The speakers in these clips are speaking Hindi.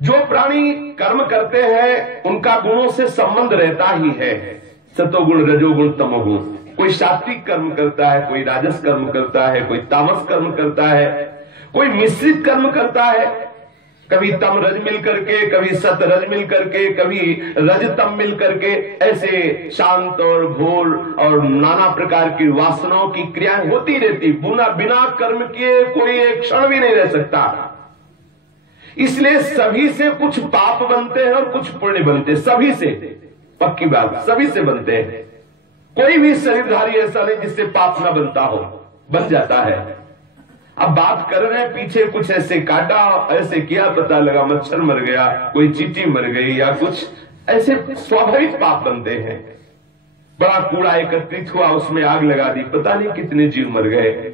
जो प्राणी कर्म करते हैं उनका गुणों से संबंध रहता ही है, सतोगुण रजोगुण तमोगुण। कोई सात्विक कर्म करता है, कोई राजस कर्म करता है, कोई तामस कर्म करता है, कोई मिश्रित कर्म करता है, कभी तम रज मिल करके, कभी सत रज मिल करके, कभी रज तम मिल करके, ऐसे शांत और घोर और नाना प्रकार की वासनाओं की क्रियाएं होती रहती। बिना कर्म किए कोई एक क्षण भी नहीं रह सकता। इसलिए सभी से कुछ पाप बनते हैं और कुछ पुण्य बनते हैं, सभी से, पक्की बात, सभी से बनते हैं। कोई भी शरीरधारी ऐसा नहीं जिससे पाप ना बनता हो, बन जाता है। अब बात कर रहे हैं, पीछे कुछ ऐसे काटा, ऐसे किया, पता लगा मच्छर मर गया, कोई चींटी मर गई, या कुछ ऐसे स्वाभाविक पाप बनते हैं। बड़ा कूड़ा एकत्रित हुआ, उसमें आग लगा दी, पता नहीं कितने जीव मर गए।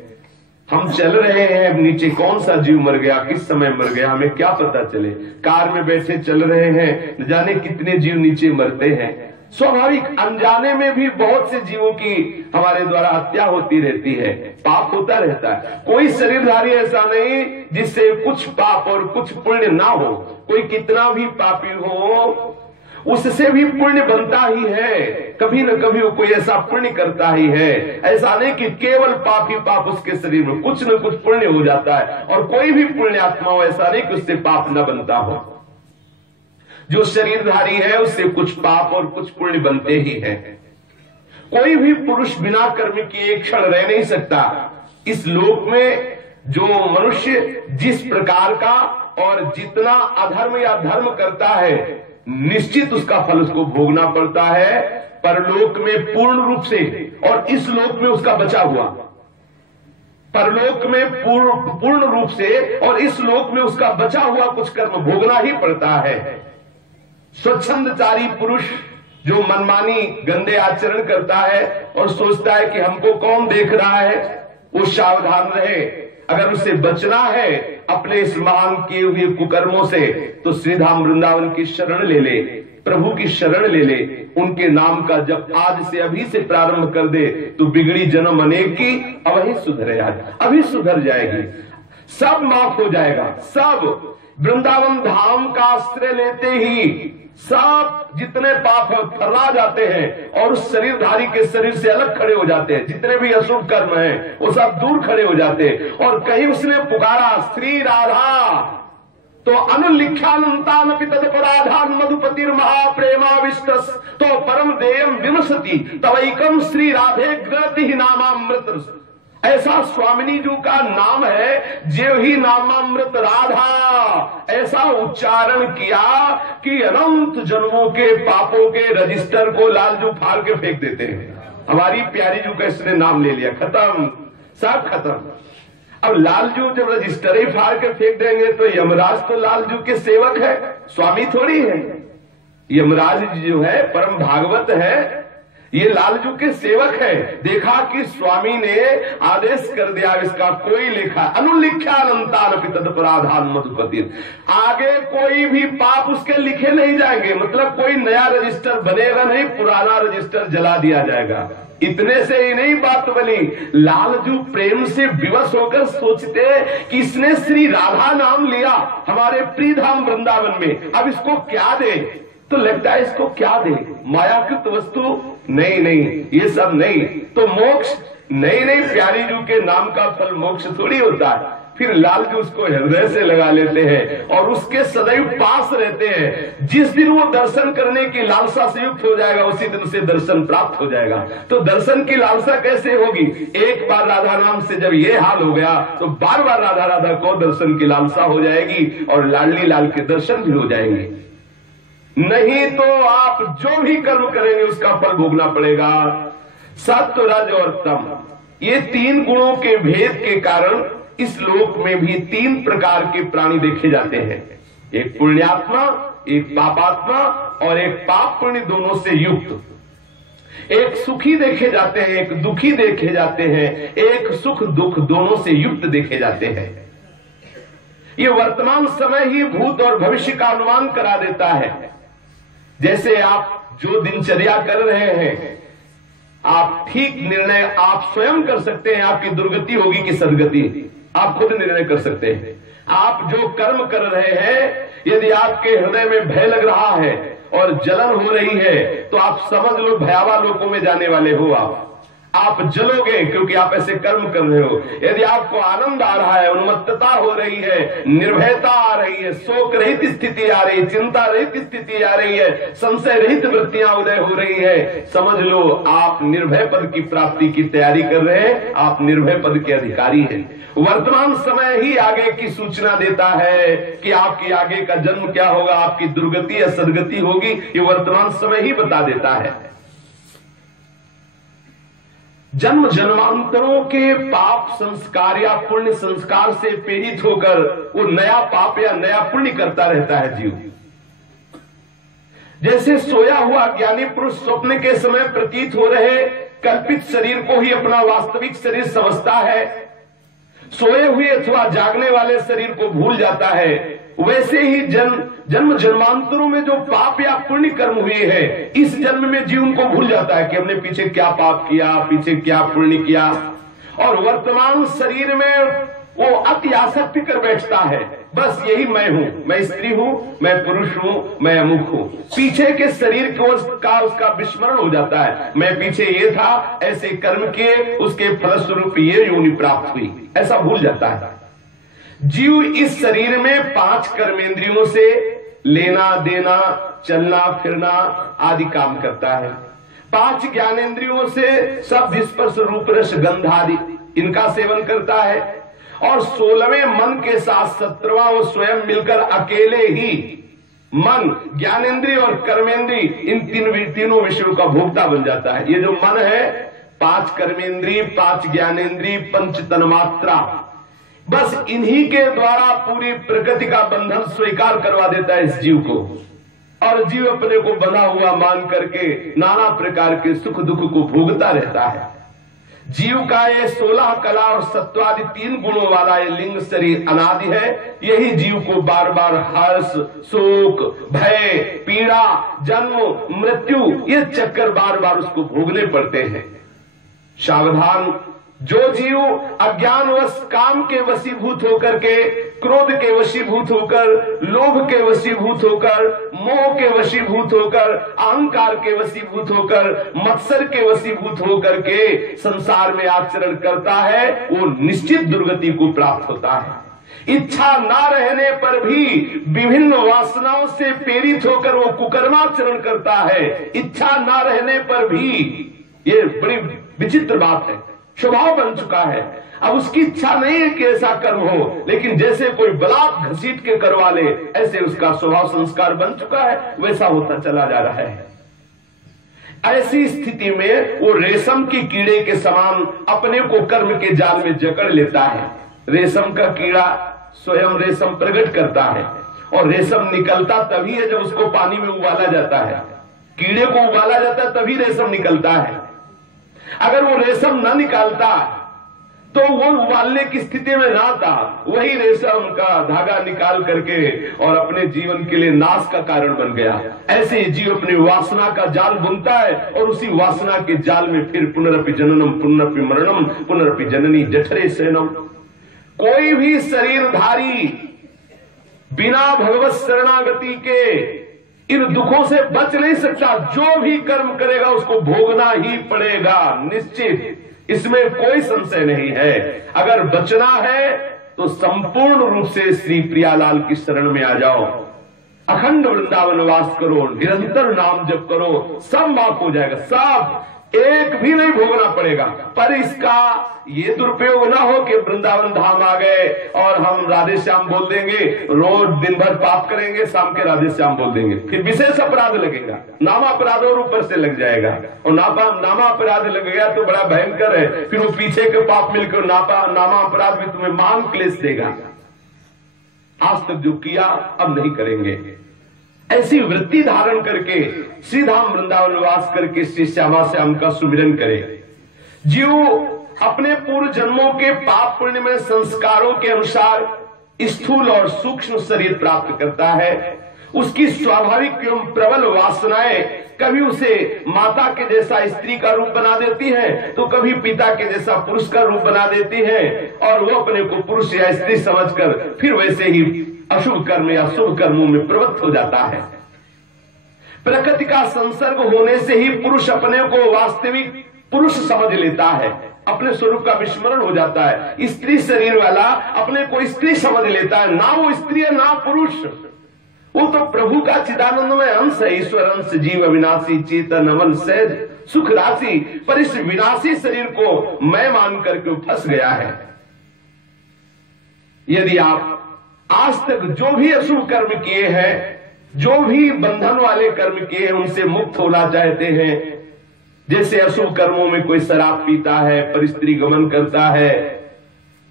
हम चल रहे हैं, नीचे कौन सा जीव मर गया, किस समय मर गया, हमें क्या पता चले। कार में बैठे चल रहे हैं, न जाने कितने जीव नीचे मरते हैं। स्वाभाविक अनजाने में भी बहुत से जीवों की हमारे द्वारा हत्या होती रहती है, पाप होता रहता है। कोई शरीरधारी ऐसा नहीं जिससे कुछ पाप और कुछ पुण्य ना हो। कोई कितना भी पापी हो, उससे भी पुण्य बनता ही है, कभी न कभी वो कोई ऐसा पुण्य करता ही है। ऐसा नहीं कि केवल पाप ही पाप उसके शरीर में, कुछ न कुछ पुण्य हो जाता है। और कोई भी पुण्य आत्मा हो, ऐसा नहीं कि उससे पाप न बनता हो। जो शरीरधारी है उससे कुछ पाप और कुछ पुण्य बनते ही हैं। कोई भी पुरुष बिना कर्म किए एक क्षण रह नहीं सकता। इस लोक में जो मनुष्य जिस प्रकार का और जितना अधर्म या धर्म करता है, निश्चित उसका फल उसको भोगना पड़ता है, परलोक में पूर्ण रूप से, और इस लोक में उसका बचा हुआ। परलोक में पूर्ण रूप से और इस लोक में उसका बचा हुआ कुछ कर्म भोगना ही पड़ता है। स्वच्छंदचारी पुरुष जो मनमानी गंदे आचरण करता है और सोचता है कि हमको कौन देख रहा है, वो सावधान रहे। अगर उसे बचना है अपने इस महान किए हुए कुकर्मों से, तो श्रीधाम वृंदावन की शरण ले ले, प्रभु की शरण ले ले। उनके नाम का जब आज से अभी से प्रारंभ कर दे तो बिगड़ी जन्म अनेक की अभी सुधरे, अभी सुधर जाएगी, सब माफ हो जाएगा। सब वृंदावन धाम का आश्रय लेते ही सब जितने पाप फर्रा जाते हैं और उस शरीरधारी के शरीर से अलग खड़े हो जाते हैं। जितने भी अशुभ कर्म हैं वो सब दूर खड़े हो जाते हैं। और कहीं उसने पुकारा श्री राधा, तो अनुलिख्यानंतानपि तदपराधान मधुपतिर महाप्रेमाविष्टस तो परम देयम विमसति तवैकम श्री राधे ग्रति ही नामामृत। ऐसा स्वामिनी जी का नाम है, जेव ही नामामृत राधा। ऐसा उच्चारण किया कि अनंत जन्मों के पापों के रजिस्टर को लालजू फाड़ के फेंक देते हैं। हमारी प्यारी जी का इसने नाम ले लिया, खत्म, सब खत्म। अब लालजू जब रजिस्टर ही फाड़ के फेंक देंगे तो यमराज तो लालजू के सेवक है, स्वामी थोड़ी है। यमराज जी जो है परम भागवत है, ये लालजू के सेवक है। देखा कि स्वामी ने आदेश कर दिया, इसका कोई लिखा अनुलिख्यानंतानपि तदपराधान मधुपतिर, आगे कोई भी पाप उसके लिखे नहीं जाएंगे। मतलब कोई नया रजिस्टर बनेगा नहीं, पुराना रजिस्टर जला दिया जाएगा। इतने से ही नहीं बात बनी, लालजू प्रेम से विवश होकर सोचते कि इसने श्री राधा नाम लिया हमारे प्रियधाम वृंदावन में, अब इसको क्या दे। तो लगता है इसको क्या दे, मायाकृत वस्तु, नहीं नहीं ये सब नहीं, तो मोक्ष नहीं नहीं, प्यारी जू के नाम का फल मोक्ष थोड़ी होता है। फिर लालजू उसको हृदय से लगा लेते हैं और उसके सदैव पास रहते हैं। जिस दिन वो दर्शन करने की लालसा से युक्त हो जाएगा, उसी दिन उसे दर्शन प्राप्त हो जाएगा। तो दर्शन की लालसा कैसे होगी, एक बार राधा नाम से जब ये हाल हो गया तो बार बार राधा राधा को दर्शन की लालसा हो जाएगी और लाडली लाल के दर्शन भी हो जाएंगे। नहीं तो आप जो भी कर्म करेंगे उसका फल भोगना पड़ेगा। सत्व, रज और तम, ये तीन गुणों के भेद के कारण इस लोक में भी तीन प्रकार के प्राणी देखे जाते हैं। एक पुण्यात्मा, एक पापात्मा और एक पाप पुण्य दोनों से युक्त। एक सुखी देखे जाते हैं, एक दुखी देखे जाते हैं, एक सुख दुख दोनों से युक्त देखे जाते हैं। ये वर्तमान समय ही भूत और भविष्य का अनुमान करा देता है। जैसे आप जो दिनचर्या कर रहे हैं, आप ठीक निर्णय आप स्वयं कर सकते हैं, आपकी दुर्गति होगी कि सदगति, आप खुद निर्णय कर सकते हैं। आप जो कर्म कर रहे हैं, यदि आपके हृदय में भय लग रहा है और जलन हो रही है, तो आप समझ लो भयावह लोकों में जाने वाले हो। आप जलोगे, क्योंकि आप ऐसे कर्म कर रहे हो। यदि आपको आनंद आ रहा है, उन्मत्तता हो रही है, निर्भयता आ रही है, शोक रहित स्थिति आ रही है, चिंता रहित स्थिति आ रही है, संशय रहित वृत्तियां उदय हो रही है, समझ लो आप निर्भय पद की प्राप्ति की तैयारी कर रहे हैं, आप निर्भय पद के अधिकारी हैं। वर्तमान समय ही आगे की सूचना देता है कि आपकी आगे का जन्म क्या होगा, आपकी दुर्गति या सदगति होगी, ये वर्तमान समय ही बता देता है। जन्म जन्मांतरों के पाप संस्कार या पुण्य संस्कार से प्रेरित होकर वो नया पाप या नया पुण्य करता रहता है जीव। जैसे सोया हुआ ज्ञानी पुरुष स्वप्न के समय प्रतीत हो रहे कल्पित शरीर को ही अपना वास्तविक शरीर समझता है, सोए हुए अथवा जागने वाले शरीर को भूल जाता है, वैसे ही जन्म जन्मांतरों में जो पाप या पुण्य कर्म हुए हैं, इस जन्म में जीव उनको भूल जाता है कि हमने पीछे क्या पाप किया, पीछे क्या पुण्य किया, और वर्तमान शरीर में वो अति आसक्ति कर बैठता है। बस यही मैं हूं, मैं स्त्री हूं, मैं पुरुष हूं, मैं अमुक हूं। पीछे के शरीर का उसका विस्मरण हो जाता है। मैं पीछे ये था, ऐसे कर्म किए, उसके फलस्वरूप ये योनि प्राप्त हुई, ऐसा भूल जाता है। जीव इस शरीर में 5 कर्मेंद्रियों से लेना देना, चलना फिरना आदि काम करता है। 5 ज्ञानेंद्रियों से शब्द स्पर्श रूप रस गंध आदि इनका सेवन करता है, और 16वें मन के साथ 17वां वो स्वयं मिलकर अकेले ही मन, ज्ञानेंद्रिय और कर्मेंद्रिय इन तीनों विषयों का भोक्ता बन जाता है। ये जो मन है, 5 कर्मेंद्रिय, 5 ज्ञानेंद्रिय, 5 तन्मात्रा, बस इन्हीं के द्वारा पूरी प्रकृति का बंधन स्वीकार करवा देता है इस जीव को, और जीव अपने को बना हुआ मान करके नाना प्रकार के सुख दुख को भोगता रहता है। जीव का ये 16 कला और सत्वादि 3 गुणों वाला ये लिंग शरीर अनादि है। यही जीव को बार बार हर्ष, शोक, भय, पीड़ा, जन्म, मृत्यु, ये चक्कर बार बार उसको भोगने पड़ते हैं। सावधान, जो जीव अज्ञानवश काम के वशीभूत होकर के, क्रोध के वशीभूत होकर, लोभ के वशीभूत होकर, मोह के वशीभूत होकर, अहंकार के वशीभूत होकर, मत्सर के वशीभूत होकर के संसार में आचरण करता है, वो निश्चित दुर्गति को प्राप्त होता है। इच्छा ना रहने पर भी विभिन्न वासनाओं से प्रेरित होकर वो कुकर्माचरण करता है। इच्छा ना रहने पर भी, ये बड़ी विचित्र बात है, स्वभाव बन चुका है। अब उसकी इच्छा नहीं है कि ऐसा कर्म हो, लेकिन जैसे कोई बलात् घसीट के करवा ले, ऐसे उसका स्वभाव संस्कार बन चुका है, वैसा होता चला जा रहा है। ऐसी स्थिति में वो रेशम की कीड़े के समान अपने को कर्म के जाल में जकड़ लेता है। रेशम का कीड़ा स्वयं रेशम प्रकट करता है, और रेशम निकलता तभी है जब उसको पानी में उबाला जाता है। कीड़े को उबाला जाता है तभी रेशम निकलता है। अगर वो रेशम न निकालता तो वो उबालने की स्थिति में ना था, वही रेशम का धागा निकाल करके और अपने जीवन के लिए नाश का कारण बन गया। ऐसे ही जीव अपनी वासना का जाल बुनता है, और उसी वासना के जाल में फिर पुनरपि जननम पुनरपि मरणम पुनरपि जननी जठरे शयनम। कोई भी शरीरधारी बिना भगवत शरणागति के इन दुखों से बच नहीं सकता। जो भी कर्म करेगा उसको भोगना ही पड़ेगा, निश्चित, इसमें कोई संशय नहीं है। अगर बचना है तो संपूर्ण रूप से श्री प्रियालाल की शरण में आ जाओ, अखंड वृंदावन वास करो, निरंतर नाम जप करो, सब माफ हो जाएगा, सब, एक भी नहीं भोगना पड़ेगा। पर इसका ये दुरुपयोग ना हो कि वृंदावन धाम आ गए और हम राधे श्याम बोल देंगे, रोज दिन भर पाप करेंगे, शाम के राधे श्याम बोल देंगे, फिर विशेष अपराध लगेगा, नामा अपराध और ऊपर से लग जाएगा, और नामा अपराध लग गया तो बड़ा भयंकर है। फिर वो पीछे के पाप मिलकर नामा अपराध भी तुम्हें महान क्लेश देगा। आज तक जो किया अब नहीं करेंगे, ऐसी वृत्ति धारण करके श्रीधाम वृंदावन वास करके श्री श्यामा श्याम का सुमिरन करे। जीव अपने पूर्व जन्मों के पाप पुण्य में संस्कारों के अनुसार स्थूल और सूक्ष्म शरीर प्राप्त करता है। उसकी स्वाभाविक एवं प्रबल वासनाएं कभी उसे माता के जैसा स्त्री का रूप बना देती हैं, तो कभी पिता के जैसा पुरुष का रूप बना देती हैं, और वो अपने को पुरुष या स्त्री समझकर फिर वैसे ही अशुभ कर्म या शुभ कर्मों में प्रवृत्त हो जाता है। प्रकृति का संसर्ग होने से ही पुरुष अपने को वास्तविक पुरुष समझ लेता है, अपने स्वरूप का विस्मरण हो जाता है। स्त्री शरीर वाला अपने को स्त्री समझ लेता है, ना वो स्त्री है ना पुरुष, वो तो प्रभु का चिदानंदमय अंश है। ईश्वर अंश जीव अविनाशी चेतन अमल सहज सुख राशि, पर इस विनाशी शरीर को मैं मान करके फंस गया है। यदि आप आज तक जो भी अशुभ कर्म किए हैं, जो भी बंधन वाले कर्म किए हैं, उनसे मुक्त होना चाहते हैं, जैसे अशुभ कर्मों में कोई शराब पीता है, परस्त्री गमन करता है,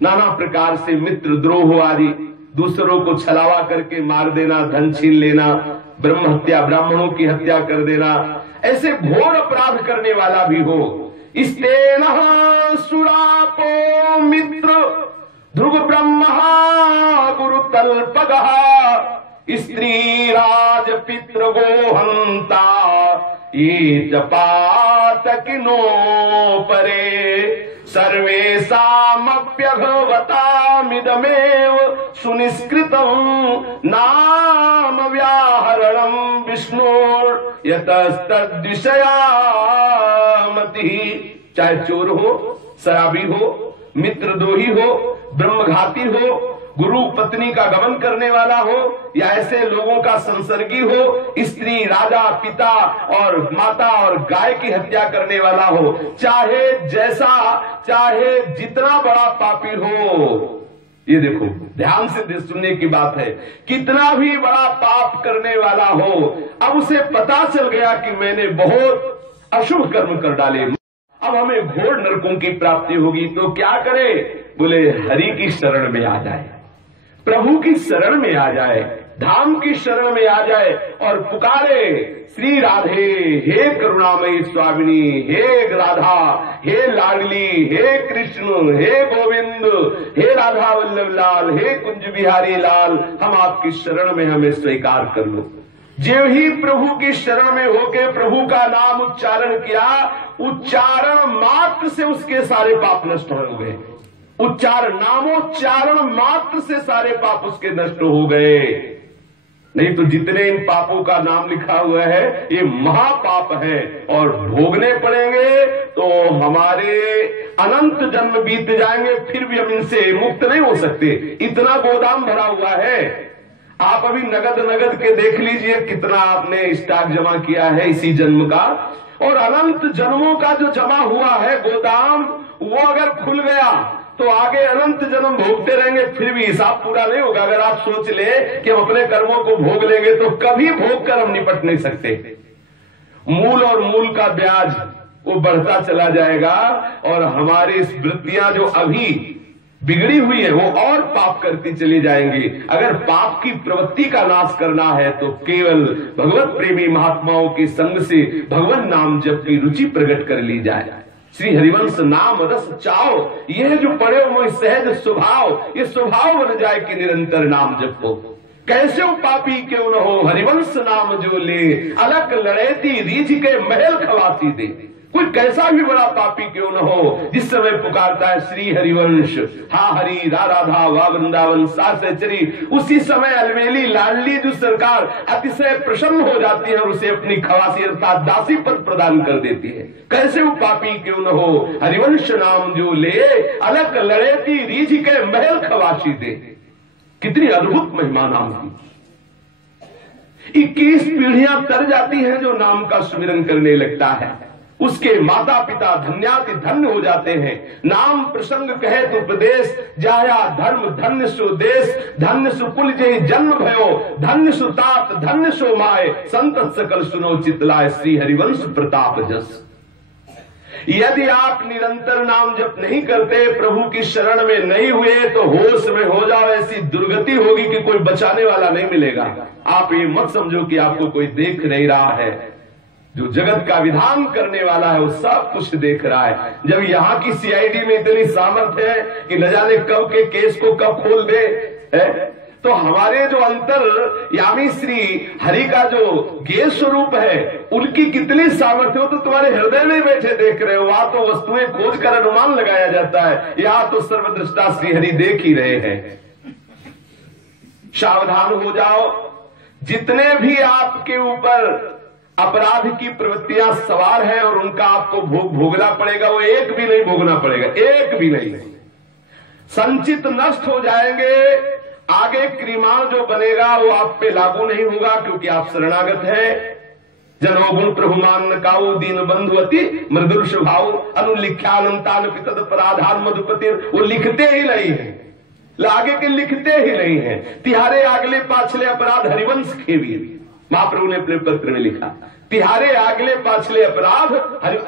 नाना प्रकार से मित्र द्रोह आदि, दूसरों को छलावा करके मार देना, धन छीन लेना, ब्रह्म हत्या, ब्राह्मणों की हत्या कर देना, ऐसे घोर अपराध करने वाला भी हो, इस्तेनः सुरापो मित्र ध्रुव ब्रह्मा गुरु तल्पगः स्त्री राज पितृ गोहंता ये च पातकिनो परे सर्वेषामप्यघवतामिदमेव सुनिष्कृतं नाम व्याहरणं विष्णोर्यतस्तद्विषयामतिः। चाहे चोर हो, शराबी हो, मित्रद्रोही हो, ब्रह्मघाती हो, गुरु पत्नी का गमन करने वाला हो, या ऐसे लोगों का संसर्गी हो, स्त्री राजा पिता और माता और गाय की हत्या करने वाला हो, चाहे जैसा, चाहे जितना बड़ा पापी हो। ये देखो ध्यान से सुनने की बात है, कितना भी बड़ा पाप करने वाला हो, अब उसे पता चल गया कि मैंने बहुत अशुभ कर्म कर डाले, अब हमें घोर नरकों की प्राप्ति होगी, तो क्या करे? बोले हरि की शरण में आ जाए, प्रभु की शरण में आ जाए, धाम की शरण में आ जाए और पुकारे श्री राधे, हे करुणामयी स्वामिनी, हे राधा, हे लाडली, हे कृष्ण, हे गोविंद, हे राधा वल्लभ लाल, हे कुंज बिहारी लाल, हम आपकी शरण में, हमें स्वीकार कर लो। जो ही प्रभु की शरण में होके प्रभु का नाम उच्चारण किया, उच्चारण मात्र से उसके सारे पाप नष्ट हो गए। उच्चारण, नामोच्चारण मात्र से सारे पाप उसके नष्ट हो गए। नहीं तो जितने इन पापों का नाम लिखा हुआ है ये महापाप है, और भोगने पड़ेंगे तो हमारे अनंत जन्म बीत जाएंगे, फिर भी हम इनसे मुक्त नहीं हो सकते। इतना गोदाम भरा हुआ है। आप अभी नगद के देख लीजिए कितना आपने स्टॉक जमा किया है इसी जन्म का, और अनंत जन्मों का जो जमा हुआ है गोदाम, वो अगर खुल गया तो आगे अनंत जन्म भोगते रहेंगे, फिर भी हिसाब पूरा नहीं होगा। अगर आप सोच ले कि हम अपने कर्मों को भोग लेंगे तो कभी भोग कर हम निपट नहीं सकते। मूल और मूल का ब्याज वो बढ़ता चला जाएगा, और हमारी वृत्तियां जो अभी बिगड़ी हुई है वो और पाप करती चली जाएंगी। अगर पाप की प्रवृत्ति का नाश करना है तो केवल भगवत प्रेमी महात्माओं के संग से भगवान नाम जप की रुचि प्रकट कर ली जाए। श्री हरिवंश नाम रस चाओ, यह जो पड़े हो सहज स्वभाव, ये स्वभाव बन जाए कि निरंतर नाम जपो। कैसे हो पापी क्यों न हो, हरिवंश नाम जो ले, अलग लड़ेती रीझ के महल खवासी दे। कोई कैसा भी बड़ा पापी क्यों न हो, जिस समय पुकारता है श्री हरिवंश, हा हरि रा राधा वा वृंदावन सा सहचरी, उसी समय अलवेली लाडली जो सरकार अतिशय प्रसन्न हो जाती है और उसे अपनी खवासी अर्थात दासी पद प्रदान कर देती है। कैसे वो पापी क्यों न हो, हरिवंश नाम जो ले, अलग लड़ेती रीझ के महल खवासी दे। कितनी अद्भुत महिमा नाम की। 21 पीढ़ियां तर जाती हैं जो नाम का सुमिरन करने लगता है, उसके माता पिता धन्याति धन्य हो जाते हैं। नाम प्रसंग कहे तो उपदेश, जाया धर्म धन्य सो देश, धन्य सु कुल जय जन्म भयो, धन्य सु तात धन्य सो माय, संत सकल सुनो चितलाय, श्री हरिवंश प्रताप जस। यदि आप निरंतर नाम जप नहीं करते, प्रभु की शरण में नहीं हुए, तो होश में हो जाओ, ऐसी दुर्गति होगी कि कोई बचाने वाला नहीं मिलेगा। आप ये मत समझो कि आपको कोई देख नहीं रहा है। जो जगत का विधान करने वाला है वो सब कुछ देख रहा है। जब यहाँ की सीआईडी में इतनी सामर्थ्य है कि न जाने कब के केस को कब खोल दे, तो हमारे जो अंतर यामी श्री हरि का जो गेय स्वरूप है, उनकी कितनी सामर्थ्य हो तो तुम्हारे हृदय में बैठे देख रहे हो। वहां तो वस्तुएं खोज कर अनुमान लगाया जाता है, यहां तो सर्वदृष्टा श्री हरि देख ही रहे हैं। सावधान हो जाओ, जितने भी आपके ऊपर अपराध की प्रवृत्तियां सवार हैं और उनका आपको भोगना पड़ेगा, वो एक भी नहीं भोगना पड़ेगा, एक भी नहीं। संचित नष्ट हो जाएंगे। आगे क्रिमाण जो बनेगा वो आप पे लागू नहीं होगा, क्योंकि आप शरणागत हैं। जनोगुण प्रभुमान काऊ दीन बंधुअति मृदुल स्वभाव अनुलिख्यानंतान पितद पराधान मधुपति, वो लिखते ही नहीं है, आगे के लिखते ही नहीं है। तिहारे आगले पाछले अपराध हरिवंश खेवी, महाप्रभु ने अपने पत्र में लिखा, तिहारे आगले पाछले अपराध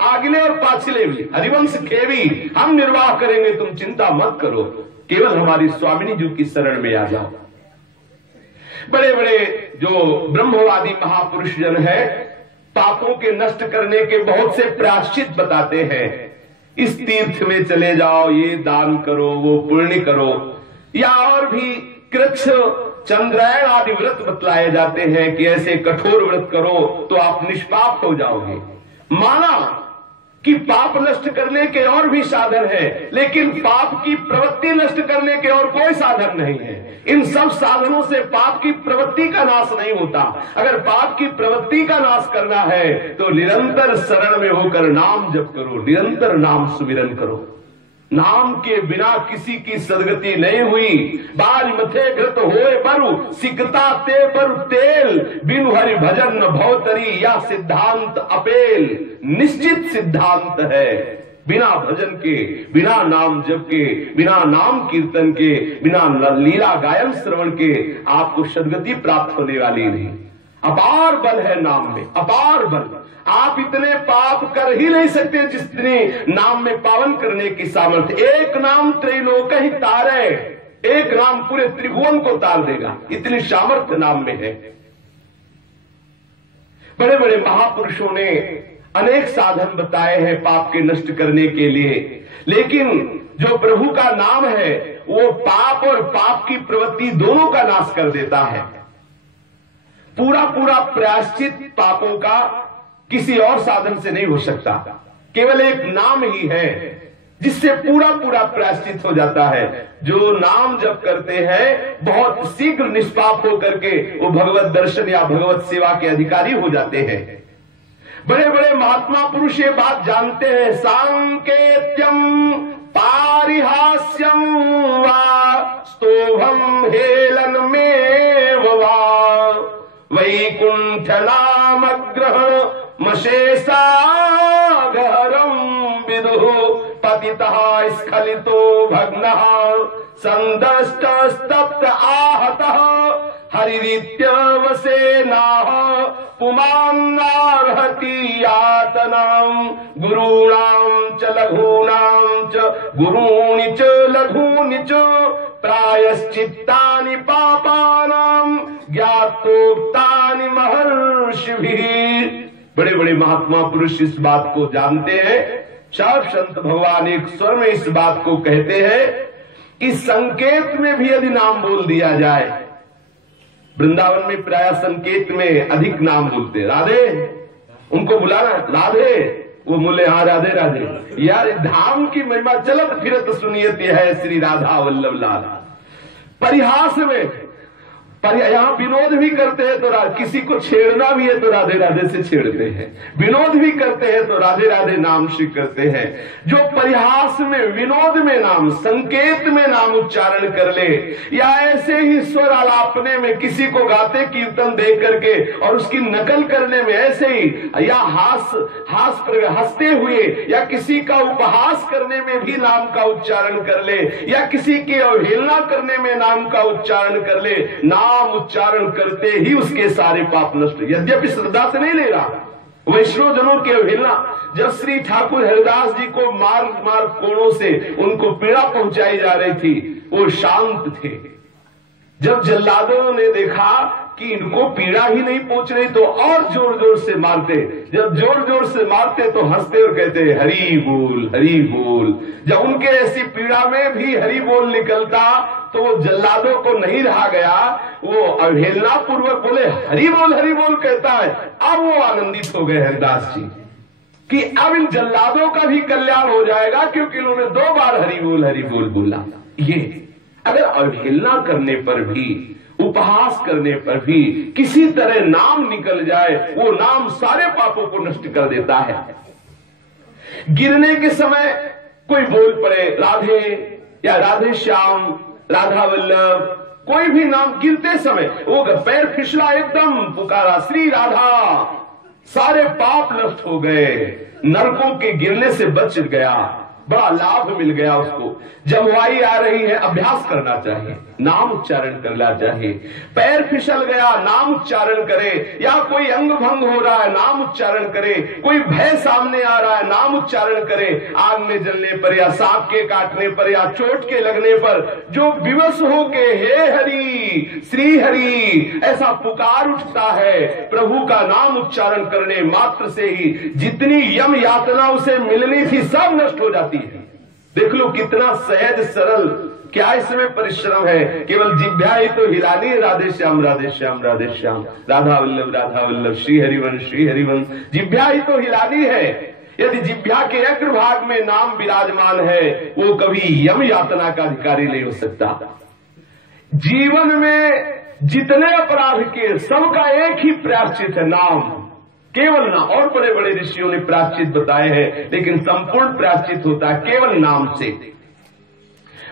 आगले और पाछले भी हरिवंश खेवी, हम निर्वाह करेंगे, तुम चिंता मत करो, केवल हमारी स्वामिनी जी की शरण में आ जाओ। बड़े बड़े जो ब्रह्मवादी महापुरुष जन है, पापों के नष्ट करने के बहुत से प्रायश्चित बताते हैं। इस तीर्थ में चले जाओ, ये दान करो, वो पुण्य करो, या और भी कृच्छ चंद्रायण आदि व्रत बतलाए जाते हैं कि ऐसे कठोर व्रत करो तो आप निष्पाप हो जाओगे। माना कि पाप नष्ट करने के और भी साधन है, लेकिन पाप की प्रवृत्ति नष्ट करने के और कोई साधन नहीं है। इन सब साधनों से पाप की प्रवृत्ति का नाश नहीं होता। अगर पाप की प्रवृत्ति का नाश करना है तो निरंतर शरण में होकर नाम जप करो, निरंतर नाम सुमिरन करो। नाम के बिना किसी की सदगति नहीं हुई। बाल मथे घृत होए बरु सिकता ते बरु तेल, बिनु हरि भजन न भवतरी, या सिद्धांत अपेल। निश्चित सिद्धांत है, बिना भजन के, बिना नाम जप के, बिना नाम कीर्तन के, बिना लीला गायन श्रवण के आपको सदगति प्राप्त होने वाली नहीं। अपार बल है नाम में, अपार बल। आप इतने पाप कर ही नहीं सकते जितने नाम में पावन करने की सामर्थ्य। एक नाम त्रैलोक ही तारे, एक नाम पूरे त्रिभुवन को तार देगा, इतनी सामर्थ्य नाम में है। बड़े बड़े महापुरुषों ने अनेक साधन बताए हैं पाप के नष्ट करने के लिए, लेकिन जो प्रभु का नाम है वो पाप और पाप की प्रवृत्ति दोनों का नाश कर देता है। पूरा पूरा प्रायश्चित पापों का किसी और साधन से नहीं हो सकता, केवल एक नाम ही है जिससे पूरा पूरा प्रायश्चित हो जाता है। जो नाम जप करते हैं बहुत शीघ्र निष्पाप होकर के वो भगवत दर्शन या भगवत सेवा के अधिकारी हो जाते हैं। बड़े बड़े महात्मा पुरुष ये बात जानते हैं। सांकेत्यम पारिहास्यम वा स्तोभम हेलन में वा वैकुंठ नाम ग्रहण मशेषा गहरम विदुः पतितः स्खलितो भग्नः संदष्ट स्तप्त आहतः हरिरित्यवसेनाः पुमान्नार्हति यातनाम् गुरूणां च लघूनां च गुरूणि च लघूनि च प्रायश्चित्तानि पापानां ज्ञातोक्तानि महर्षिभिः। बड़े बड़े महात्मा पुरुष इस बात को जानते हैं। सब संत भगवान एक स्वर में इस बात को कहते हैं कि संकेत में भी यदि नाम बोल दिया जाए, वृंदावन में प्राय संकेत में अधिक नाम बोलते, राधे, उनको बुलाना राधे, वो बोले हाँ राधे राधे। यार धाम की महिमा चलत फिरत सुनियत है श्री राधा वल्लभ लाल। परिहास में यहाँ विनोद भी करते हैं तो किसी को छेड़ना भी है तो राधे राधे से छेड़ते हैं, विनोद भी करते हैं तो राधे राधे नाम से करते हैं। जो परिहास में, विनोद में नाम, संकेत में नाम उच्चारण कर ले, या ऐसे ही स्वर आलापने में किसी को गाते कीर्तन देख करके और उसकी नकल करने में ऐसे ही, या हंसते हुए या किसी का उपहास करने में भी नाम का उच्चारण कर ले, या किसी की अवहेलना करने में नाम का उच्चारण कर ले, नाम उच्चारण करते ही उसके सारे पाप नष्ट। यद्यपि श्रद्धा से नहीं ले रहा, वैष्णव जनों की अवहेलना, जब श्री ठाकुर हरिदास जी को मार्ग मार्ग कोणों से उनको पीड़ा पहुंचाई जा रही थी, वो शांत थे, जब जल्लादों ने देखा कि इनको पीड़ा ही नहीं पहुंच रही तो और जोर जोर से मारते। जब जोर जोर से मारते तो हंसते और कहते हरी बोल हरी बोल। जब उनके ऐसी पीड़ा में भी हरी बोल निकलता तो वो जल्लादों को नहीं रहा गया, वो अवहेलना पूर्वक बोले हरी बोल कहता है। अब वो आनंदित हो गए हरिदास जी कि अब इन जल्लादों का भी कल्याण हो जाएगा, क्योंकि इन्होंने 2 बार हरि बोल बोला। ये अगर अवहेलना करने पर भी, उपहास करने पर भी किसी तरह नाम निकल जाए, वो नाम सारे पापों को नष्ट कर देता है। गिरने के समय कोई बोल पड़े राधे या राधे श्याम, राधा वल्लभ, कोई भी नाम गिरते समय वो पैर फिसला, एकदम पुकारा श्री राधा, सारे पाप नष्ट हो गए, नरकों के गिरने से बच गया, बड़ा लाभ मिल गया उसको। जमवाई आ रही है, अभ्यास करना चाहिए, नाम उच्चारण करना चाहिए। पैर फिसल गया, नाम उच्चारण करे, या कोई अंग भंग हो रहा है, नाम उच्चारण करे, कोई भय सामने आ रहा है, नाम उच्चारण करे। आग में जलने पर या सांप के काटने पर या चोट के लगने पर जो विवश हो के हे हरि श्री हरि ऐसा पुकार उठता है, प्रभु का नाम उच्चारण करने मात्र से ही जितनी यम यातना उसे मिलनी थी सब नष्ट हो जाती है। देख लो कितना सहज सरल, क्या इसमें परिश्रम है, केवल जिह्वा ही तो हिलानी है, राधे श्याम राधे श्याम राधे श्याम, राधा वल्लभ श्री हरिवन, जिह्वा ही तो हिलानी है। यदि जिह्वा के अग्रभाग में नाम विराजमान है, वो कभी यम यातना का अधिकारी नहीं हो सकता। जीवन में जितने अपराध के सबका एक ही प्रायश्चित है, नाम, केवल नाम। और बड़े बड़े ऋषियों ने प्रायश्चित बताए हैं, लेकिन संपूर्ण प्रायश्चित होता है केवल नाम से।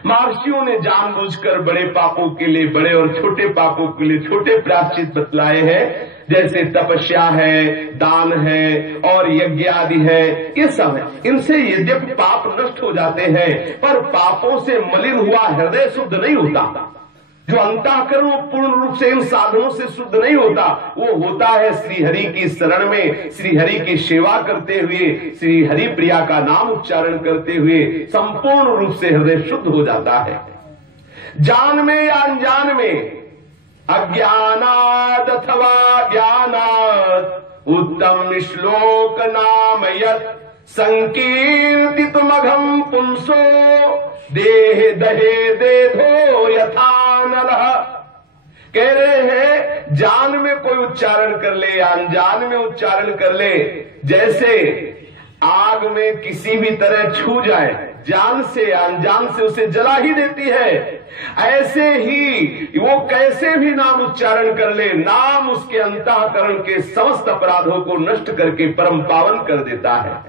महर्षियों ने जानबूझकर बड़े पापों के लिए बड़े और छोटे पापों के लिए छोटे प्रायश्चित बतलाए हैं, जैसे तपस्या है, दान है और यज्ञ आदि है। ये सब है, इनसे यद्यपि पाप नष्ट हो जाते हैं, पर पापों से मलिन हुआ हृदय शुद्ध नहीं होता। जो अंतःकरण वो पूर्ण रूप से इन साधनों से शुद्ध नहीं होता, वो होता है श्रीहरि की शरण में, श्रीहरि की सेवा करते हुए, श्रीहरि प्रिया का नाम उच्चारण करते हुए संपूर्ण रूप से हृदय शुद्ध हो जाता है। जान में या अनजान में, अज्ञानाद अथवा ज्ञानाद उत्तम श्लोक नाम यत् संकीर्तित मघम पुंसो देह दहे देधो यथा नरः। कह रहे हैं जान में कोई उच्चारण कर ले या अनजान में उच्चारण कर ले, जैसे आग में किसी भी तरह छू जाए, जान से अनजान से उसे जला ही देती है, ऐसे ही वो कैसे भी नाम उच्चारण कर ले, नाम उसके अंतःकरण के समस्त अपराधों को नष्ट करके परम पावन कर देता है।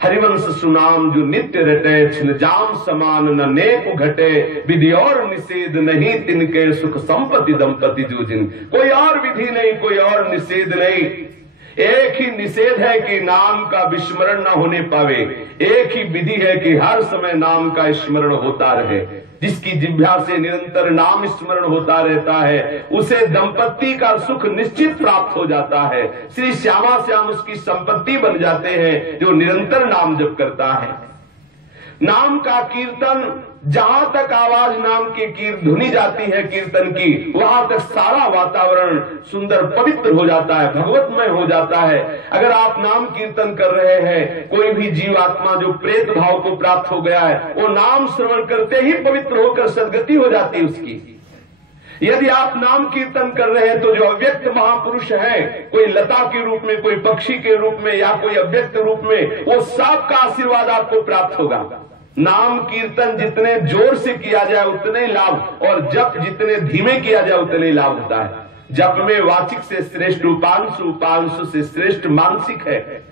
हरिवंश सुनाम जो नित्य रटे, छिन जाम समान न नेक घटे, विधि और निषेध नहीं तिनके, सुख संपत्ति दंपति जो जिन। कोई और विधि नहीं, कोई और निषेध नहीं, एक ही निषेध है कि नाम का विस्मरण न होने पावे, एक ही विधि है कि हर समय नाम का स्मरण होता रहे। जिसकी जिह्वा से निरंतर नाम स्मरण होता रहता है, उसे दंपत्ति का सुख निश्चित प्राप्त हो जाता है। श्री श्यामा श्याम उसकी संपत्ति बन जाते हैं जो निरंतर नाम जप करता है। नाम का कीर्तन, जहां तक आवाज नाम की धुनी जाती है कीर्तन की, वहां तक सारा वातावरण सुंदर पवित्र हो जाता है, भगवतमय हो जाता है। अगर आप नाम कीर्तन कर रहे हैं, कोई भी जीवात्मा जो प्रेत भाव को प्राप्त हो गया है, वो नाम श्रवण करते ही पवित्र होकर सद्गति हो जाती है उसकी। यदि आप नाम कीर्तन कर रहे हैं तो जो अव्यक्त महापुरुष है, कोई लता के रूप में, कोई पक्षी के रूप में या कोई अव्यक्त रूप में, वो सबका आशीर्वाद आपको प्राप्त होगा। नाम कीर्तन जितने जोर से किया जाए उतने लाभ, और जप जितने धीमे किया जाए उतने लाभ होता है। जप में वाचिक से श्रेष्ठ उपांशु, उपांशु से श्रेष्ठ मानसिक है,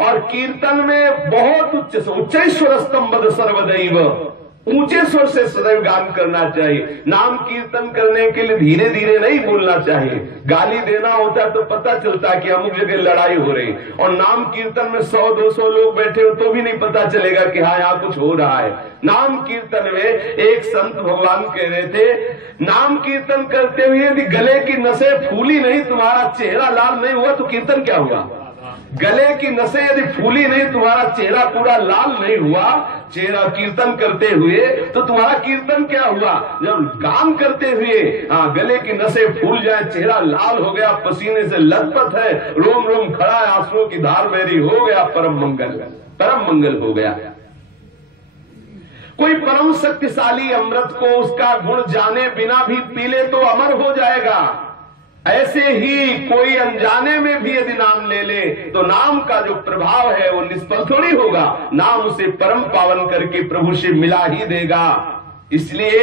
और कीर्तन में बहुत उच्च स्वर स्तंभ सर्वदैव, ऊंचे स्वर से सदैव गान करना चाहिए। नाम कीर्तन करने के लिए धीरे धीरे नहीं बोलना चाहिए। गाली देना होता है तो पता चलता है कि अमुक जगह लड़ाई हो रही, और नाम कीर्तन में 100-200 लोग बैठे हो तो भी नहीं पता चलेगा कि हाँ यहाँ कुछ हो रहा है। नाम कीर्तन में एक संत भगवान कह रहे थे, नाम कीर्तन करते हुए यदि गले की नसें फूली नहीं, तुम्हारा चेहरा लाल नहीं हुआ तो कीर्तन क्या हुआ। गले की नसें यदि फूली नहीं, तुम्हारा चेहरा पूरा लाल नहीं हुआ, चेहरा कीर्तन करते हुए, तो तुम्हारा कीर्तन क्या हुआ? जब गान करते हुए गले की नसें फूल जाए, चेहरा लाल हो गया, पसीने से लथपथ है, रोम रोम खड़ा है, आंसुओं की धार बहरी, हो गया परम मंगल हो गया। कोई परम शक्तिशाली अमृत को उसका गुण जाने बिना भी पी ले तो अमर हो जाएगा। ऐसे ही कोई अनजाने में भी यदि नाम ले ले तो नाम का जो प्रभाव है वो निष्फल थोड़ी होगा। नाम उसे परम पावन करके प्रभु से मिला ही देगा। इसलिए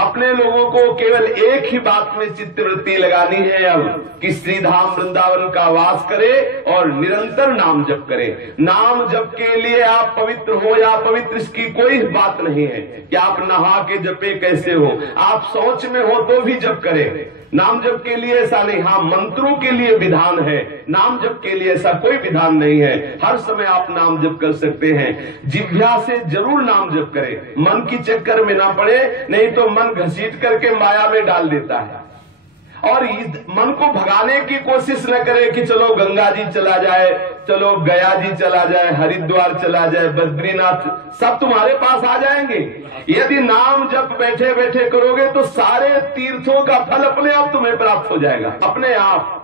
अपने लोगों को केवल एक ही बात में चित्तवृत्ति लगानी है अब कि श्रीधाम वृंदावन का वास करे और निरंतर नाम जप करे। नाम जप के लिए आप पवित्र हो या पवित्र, इसकी कोई बात नहीं है कि आप नहा के जपे कैसे हो, आप शौच में हो तो भी जप करें। नाम जप के लिए ऐसा नहीं, हाँ मंत्रों के लिए विधान है, नाम जप के लिए ऐसा कोई विधान नहीं है। हर समय आप नाम जप कर सकते हैं। जिह्वा से जरूर नाम जप करें, मन की चक्कर में ना पड़े, नहीं तो मन घसीट करके माया में डाल देता है। और मन को भगाने की कोशिश न करे कि चलो गंगा जी चला जाए, चलो गया जी चला जाए, हरिद्वार चला जाए, बद्रीनाथ, सब तुम्हारे पास आ जाएंगे। यदि नाम जप बैठे बैठे करोगे तो सारे तीर्थों का फल अपने आप तुम्हें प्राप्त हो जाएगा, अपने आप।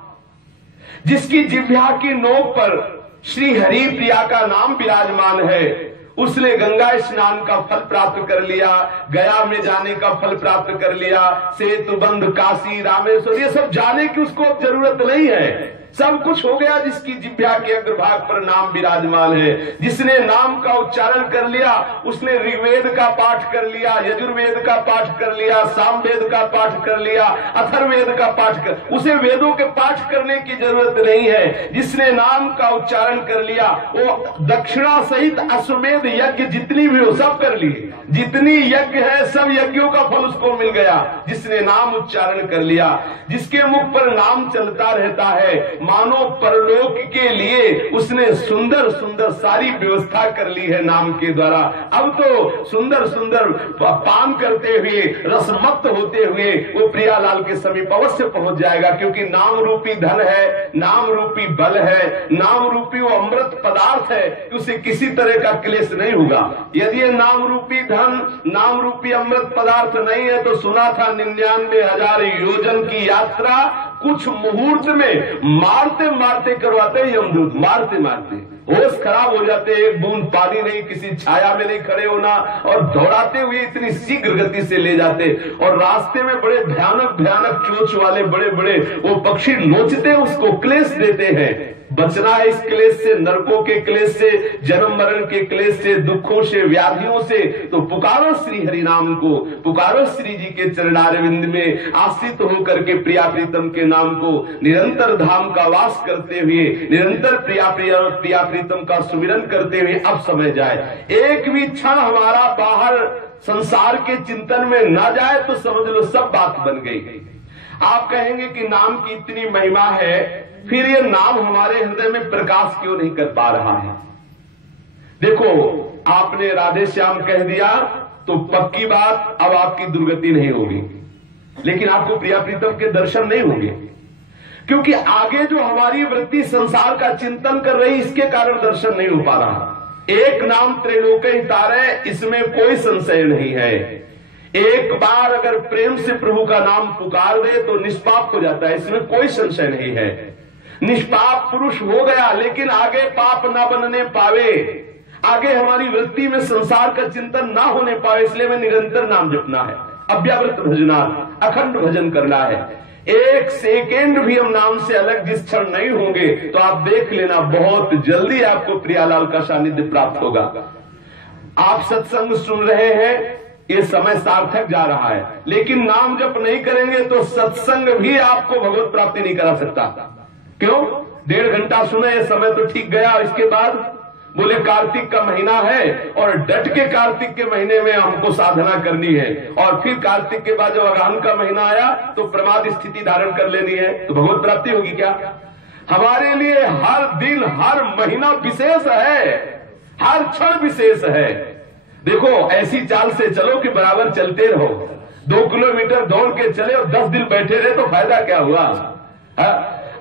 जिसकी जिह्वा की नोक पर श्री हरि प्रिया का नाम विराजमान है, उसने गंगा स्नान का फल प्राप्त कर लिया, गया में जाने का फल प्राप्त कर लिया, सेतु बंध काशी रामेश्वर, ये सब जाने की उसको जरूरत नहीं है। सब कुछ हो गया जिसकी जिह्वा के अग्रभाग पर नाम विराजमान है। जिसने नाम का उच्चारण कर लिया, उसने ऋग्वेद का पाठ कर लिया, यजुर्वेद का पाठ कर लिया, सामवेद का पाठ कर लिया, अथर्ववेद का पाठ कर, उसे वेदों के पाठ करने की जरूरत नहीं है। जिसने नाम का उच्चारण कर लिया वो दक्षिणा सहित अश्वमेध यज्ञ जितनी भी हो सब कर लिए, जितनी यज्ञ है सब यज्ञों का फल उसको मिल गया जिसने नाम उच्चारण कर लिया। जिसके मुख पर नाम चलता रहता है, मानो परलोक के लिए उसने सुंदर सुंदर सारी व्यवस्था कर ली है नाम के द्वारा। अब तो सुंदर सुंदर पान करते हुए, रसमत्त होते हुए वो प्रियालाल के समीप अवश्य पहुंच जाएगा, क्योंकि नाम रूपी धन है, नाम रूपी बल है, नाम रूपी वो अमृत पदार्थ है कि उसे किसी तरह का क्लेश नहीं होगा। यदि ये नाम रूपी धन, नाम रूपी अमृत पदार्थ नहीं है तो सुना था 99,000 योजन की यात्रा कुछ मुहूर्त में मारते मारते करवाते यमदूत, मारते मारते होश खराब हो जाते, एक बूंद पानी नहीं, किसी छाया में नहीं खड़े होना, और दौड़ाते हुए इतनी शीघ्र गति से ले जाते। और रास्ते में बड़े भयानक भयानक चोंच वाले बड़े बड़े वो पक्षी नोचते, उसको क्लेश देते हैं। बचना है इस क्लेश से, नरकों के क्लेश से, जन्म मरण के क्लेश से, दुखों से, व्याधियों से, तो पुकारो श्री हरि नाम को, पुकारो श्री जी के चरणारविंद में आश्रित होकर के प्रिया प्रीतम के नाम को निरंतर धाम का वास करते हुए, निरंतर प्रिया प्रीतम का सुमिरन करते हुए अब समय जाए। एक भी क्षण हमारा बाहर संसार के चिंतन में ना जाए तो समझ लो सब बात बन गई। आप कहेंगे कि नाम की इतनी महिमा है, फिर ये नाम हमारे हृदय में प्रकाश क्यों नहीं कर पा रहा है? देखो, आपने राधे श्याम कह दिया तो पक्की बात अब आपकी दुर्गति नहीं होगी, लेकिन आपको प्रिया प्रीतम के दर्शन नहीं होंगे, क्योंकि आगे जो हमारी वृत्ति संसार का चिंतन कर रही, इसके कारण दर्शन नहीं हो पा रहा। एक नाम त्रैलोक्य तारे, इसमें कोई संशय नहीं है। एक बार अगर प्रेम से प्रभु का नाम पुकार दे तो निष्पाप हो जाता है, इसमें कोई संशय नहीं है। निष्पाप पुरुष हो गया, लेकिन आगे पाप ना बनने पावे, आगे हमारी वृत्ति में संसार का चिंतन ना होने पावे, इसलिए में निरंतर नाम जपना है, अव्यावृत भजना, अखंड भजन करना है। एक सेकेंड भी हम नाम से अलग जिस क्षण नहीं होंगे तो आप देख लेना बहुत जल्दी आपको प्रियालाल का सानिध्य प्राप्त होगा। आप सत्संग सुन रहे हैं, ये समय सार्थक जा रहा है, लेकिन नाम जप नहीं करेंगे तो सत्संग भी आपको भगवत प्राप्ति नहीं करा सकता। क्यों? 1.5 घंटा सुने, ये समय तो ठीक गया, इसके बाद बोले कार्तिक का महीना है और डट के कार्तिक के महीने में हमको साधना करनी है, और फिर कार्तिक के बाद जब अगहन का महीना आया तो प्रमाद स्थिति धारण कर लेनी है, तो भगवत प्राप्ति होगी क्या? हमारे लिए हर दिन हर महीना विशेष है, हर क्षण विशेष है। देखो, ऐसी चाल से चलो कि बराबर चलते रहो। 2 किलोमीटर दौड़ के चले और 10 दिन बैठे रहे तो फायदा क्या हुआ?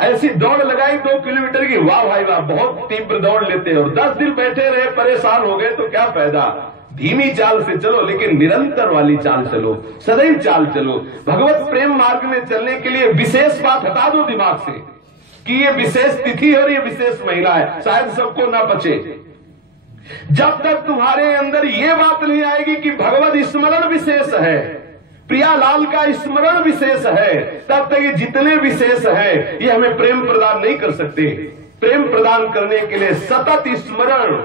ऐसी दौड़ लगाई 2 किलोमीटर की, वाह भाई वाह, बहुत तीव्र दौड़ लेते हैं, और 10 दिन बैठे रहे, परेशान हो गए तो क्या फायदा। धीमी चाल से चलो, लेकिन निरंतर वाली चाल चलो, सदैव चाल चलो। भगवत प्रेम मार्ग में चलने के लिए विशेष बात हटा दो दिमाग से कि ये विशेष तिथि और ये विशेष महिला है, शायद सबको ना बचे। जब तक तुम्हारे अंदर ये बात नहीं आएगी कि भगवत स्मरण विशेष है, प्रियालाल का स्मरण विशेष है, तब तक ये जितने विशेष है ये हमें प्रेम प्रदान नहीं कर सकते। प्रेम प्रदान करने के लिए सतत स्मरण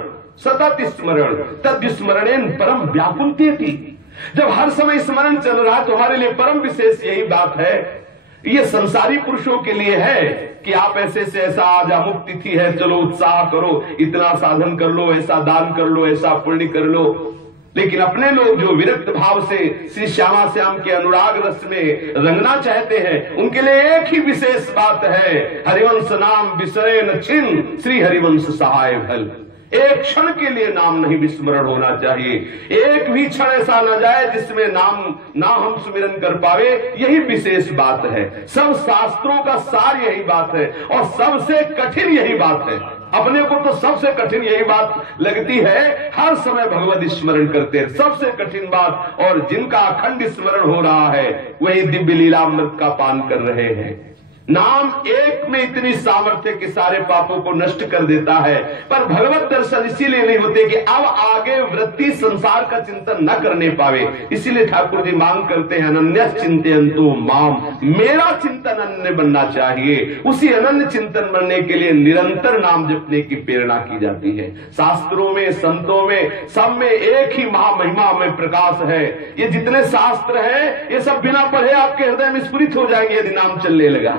तद स्मरणेन परम व्याकुलते थी। जब हर समय स्मरण चल रहा है तुम्हारे लिए परम विशेष यही बात है। ये संसारी पुरुषों के लिए है कि आप ऐसे से ऐसा, आज अमुक तिथि है, चलो उत्साह करो, इतना साधन कर लो, ऐसा दान कर लो, ऐसा पुण्य कर लो। लेकिन अपने लोग जो विरक्त भाव से श्री श्यामा श्याम के अनुराग रस में रंगना चाहते हैं, उनके लिए एक ही विशेष बात है, हरिवंश नाम विसरे न छिन, श्री हरिवंश सहाय भल। एक क्षण के लिए नाम नहीं विस्मरण होना चाहिए, एक भी क्षण ऐसा न जाए जिसमें नाम ना हम सुमिरन कर पावे। यही विशेष बात है, सब शास्त्रों का सार यही बात है, और सबसे कठिन यही बात है। अपने को तो सबसे कठिन यही बात लगती है, हर समय भगवत स्मरण करते हैं, सबसे कठिन बात। और जिनका अखंड स्मरण हो रहा है वही दिव्य लीलामृत का पान कर रहे हैं। नाम एक में इतनी सामर्थ्य के सारे पापों को नष्ट कर देता है, पर भगवत दर्शन इसीलिए नहीं होते कि अब आगे वृत्ति संसार का चिंतन न करने पावे। इसीलिए ठाकुर जी मांग करते हैं, अनन्य चिंतयन्तु माम, मेरा चिंतन अनन्य बनना चाहिए। उसी अनन्य चिंतन बनने के लिए निरंतर नाम जपने की प्रेरणा की जाती है। शास्त्रों में, संतों में, सब में एक ही महामहिमा में प्रकाश है। ये जितने शास्त्र हैं ये सब बिना पढ़े आपके हृदय में स्फुरित हो जाएंगे यदि नाम चलने लगा।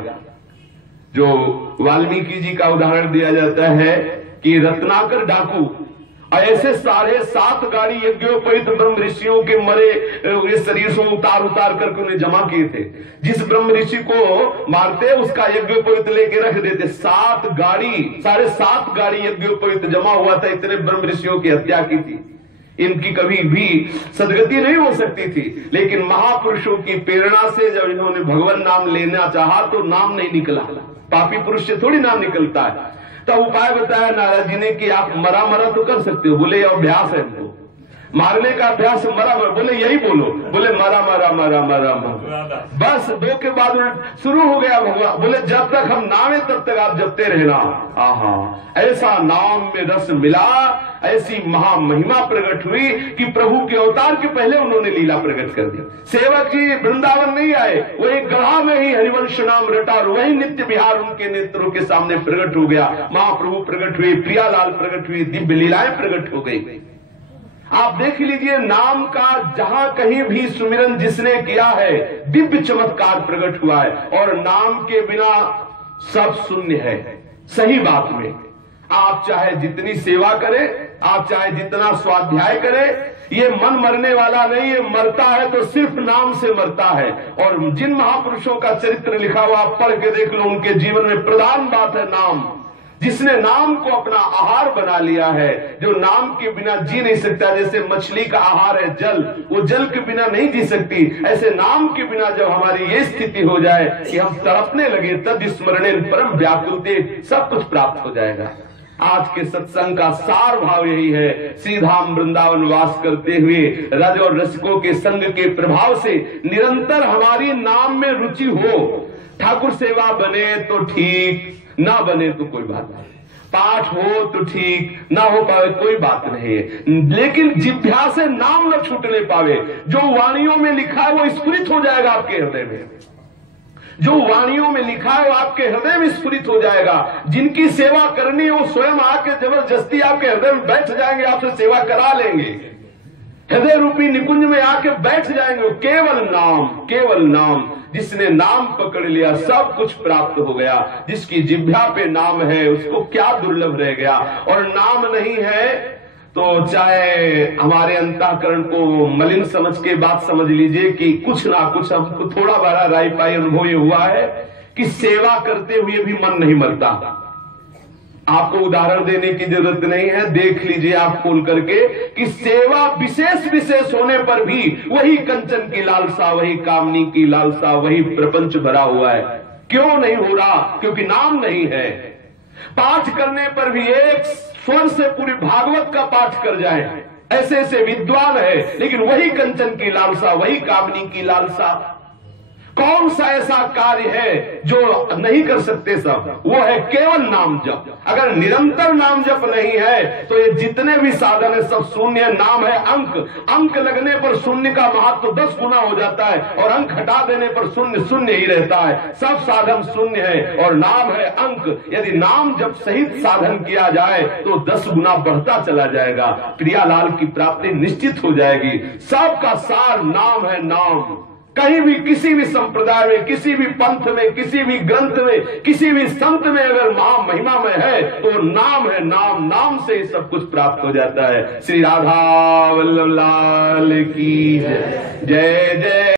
जो वाल्मीकि जी का उदाहरण दिया जाता है कि रत्नाकर डाकू ऐसे 7.5 गाड़ी यज्ञोपवीत ब्रह्म ऋषियों के मरे शरीर से उतार करके उन्हें जमा किए थे। जिस ब्रह्म ऋषि को मारते उसका यज्ञोपवीत लेके रख देते। 7.5 गाड़ी यज्ञोपवीत जमा हुआ था, इतने ब्रह्म ऋषियों की हत्या की थी। इनकी कभी भी सदगति नहीं हो सकती थी, लेकिन महापुरुषों की प्रेरणा से जब इन्होंने भगवान नाम लेना चाहा तो नाम नहीं निकला। पापी पुरुष से थोड़ी नाम निकलता है। तो उपाय बताया नारद जी ने कि आप मरा तो कर सकते हो। बोले अभ्यास है हमको मारने का अभ्यास, मरा। बोले यही बोलो। बोले मरा। बस 2 के बाद शुरू हो गया भगवान। बोले जब तक हम नाम है तब तक आप जपते रहना। आहा, ऐसा नाम में रस मिला, ऐसी महामहिमा प्रकट हुई कि प्रभु के अवतार के पहले उन्होंने लीला प्रकट कर दी। सेवक जी वृंदावन नहीं आए, वो एक गढ़ा में ही हरिवंश नाम रटा और वही नित्य विहार उनके नेत्रों के सामने प्रकट हो गया। महाप्रभु प्रकट हुए, प्रियालाल प्रकट हुए, दिव्य लीलाएं प्रकट हो गई। आप देख लीजिए, नाम का जहां कहीं भी सुमिरन जिसने किया है दिव्य चमत्कार प्रकट हुआ है। और नाम के बिना सब शून्य है। सही बात में आप चाहे जितनी सेवा करें, आप चाहे जितना स्वाध्याय करें, ये मन मरने वाला नहीं है। मरता है तो सिर्फ नाम से मरता है। और जिन महापुरुषों का चरित्र लिखा हुआ आप पढ़ के देख लो, उनके जीवन में प्रधान बात है नाम। जिसने नाम को अपना आहार बना लिया है, जो नाम के बिना जी नहीं सकता, जैसे मछली का आहार है जल, वो जल के बिना नहीं जी सकती, ऐसे नाम के बिना जब हमारी ये स्थिति हो जाए कि हम तड़पने लगे, तद स्मरणेन परम व्याकुलते, सब कुछ प्राप्त हो जाएगा। आज के सत्संग का सार भाव यही है। श्रीधाम वृंदावन वास करते हुए रज और रसिकों के संग के प्रभाव से निरंतर हमारी नाम में रुचि हो। ठाकुर सेवा बने तो ठीक, ना बने तो कोई बात नहीं। पाठ हो तो ठीक, ना हो पावे कोई बात नहीं है, लेकिन जिह्वा से नाम न छूटने पावे। जो वाणियों में लिखा है वो स्फुरित हो जाएगा आपके हृदय में। जो वाणियों में लिखा है वो आपके हृदय में स्फुरित हो जाएगा। जिनकी सेवा करनी है वो स्वयं आके जबरदस्ती आपके हृदय में बैठ जाएंगे, आपसे सेवा करा लेंगे, हृदय रूपी निकुंज में आके बैठ जाएंगे। केवल नाम, केवल नाम। जिसने नाम पकड़ लिया सब कुछ प्राप्त हो गया। जिसकी जिह्वा पे नाम है उसको क्या दुर्लभ रह गया। और नाम नहीं है तो चाहे हमारे अंतःकरण को मलिन समझ के बात समझ लीजिए कि कुछ ना कुछ हमको थोड़ा बड़ा राय पाई अनुभव ये हुआ है कि सेवा करते हुए भी मन नहीं मरता। आपको उदाहरण देने की जरूरत नहीं है, देख लीजिए आप खोल करके कि सेवा विशेष होने पर भी वही कंचन की लालसा, वही कामनी की लालसा, वही प्रपंच भरा हुआ है। क्यों नहीं हो रहा? क्योंकि नाम नहीं है। पाठ करने पर भी एक स्वर से पूरी भागवत का पाठ कर जाए, ऐसे ऐसे विद्वान है, लेकिन वही कंचन की लालसा, वही कामनी की लालसा। कौन सा ऐसा कार्य है जो नहीं कर सकते सब? वो है केवल नाम जप। अगर निरंतर नाम जप नहीं है तो ये जितने भी साधन है सब शून्य। नाम है अंक, अंक लगने पर शून्य का महत्व 10 गुना हो जाता है, और अंक हटा देने पर शून्य शून्य ही रहता है। सब साधन शून्य है और नाम है अंक। यदि नाम जप सहित साधन किया जाए तो 10 गुना बढ़ता चला जाएगा, प्रियालाल की प्राप्ति निश्चित हो जाएगी। सबका सार नाम है, नाम। कहीं भी, किसी भी संप्रदाय में, किसी भी पंथ में, किसी भी ग्रंथ में, किसी भी संत में अगर महिमा में है तो नाम है, नाम। नाम से ही सब कुछ प्राप्त हो जाता है। श्री राधा वल्लभ लाल की जय जय।